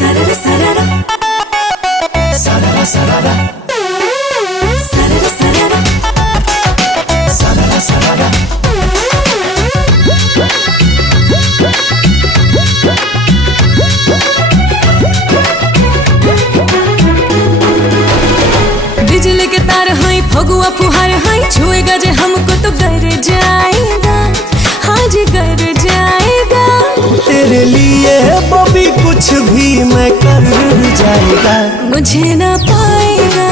Sarara sarara, sarara sarara, sarara sarara, sarara sarara. बिजली के तार हैं, फगुआ फुहार हैं, छुएगा जे हमको तो गर जाएगा, हाँ जी गर जाएगा। तेरे लिए बॉबी कुछ भी मैं कर जाएगा। मुझे ना पाएगा,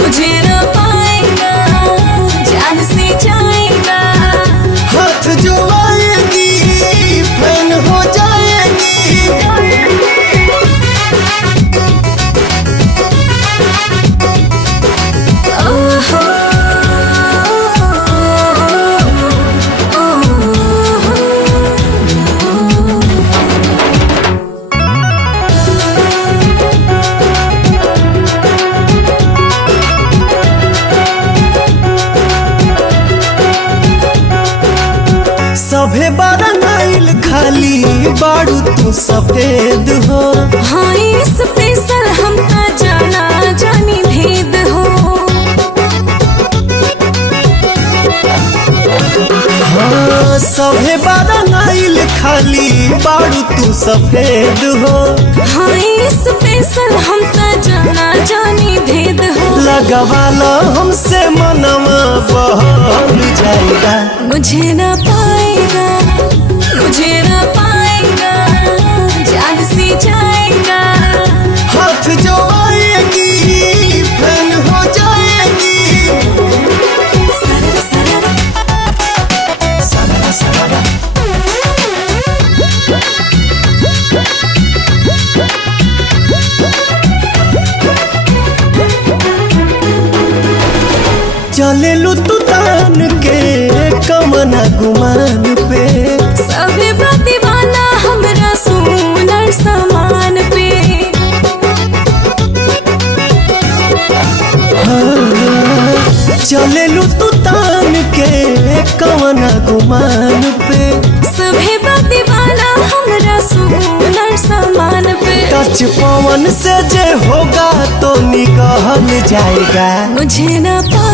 मुझे ना पाएगा, जान से जाएगा। हाथ जो आएगी फैन हो जाएगी। ओहो, सभे बारंगाइल खाली बारू तू सफेद हो। हाँ स्पेशल हम ना जाना जानी भेद हो। हाँ सभे बारंगाइल खाली बारू तू सफेद हो। हाँ स्पेशल हम ना जाना जानी भेद हो। लगवाला हमसे मनवा बहल जाएगा। मुझे ना पाएगा, मुझे ना पाएगा, जान से जाएगा। हाथ जो आएगी फैन हो जाएगी। सररा सररा, सररा सररा। चले लू तू तान के कमना गुमान पे। सभी प्रतिवाला हमरा सुनर समान पे। हाँ, चले लू तू तान के कमना गुमान पे। सभी प्रतिवाला हमरा सुनर समान पे। टच पवन से जे होगा तो निकल जाएगा। मुझे ना पा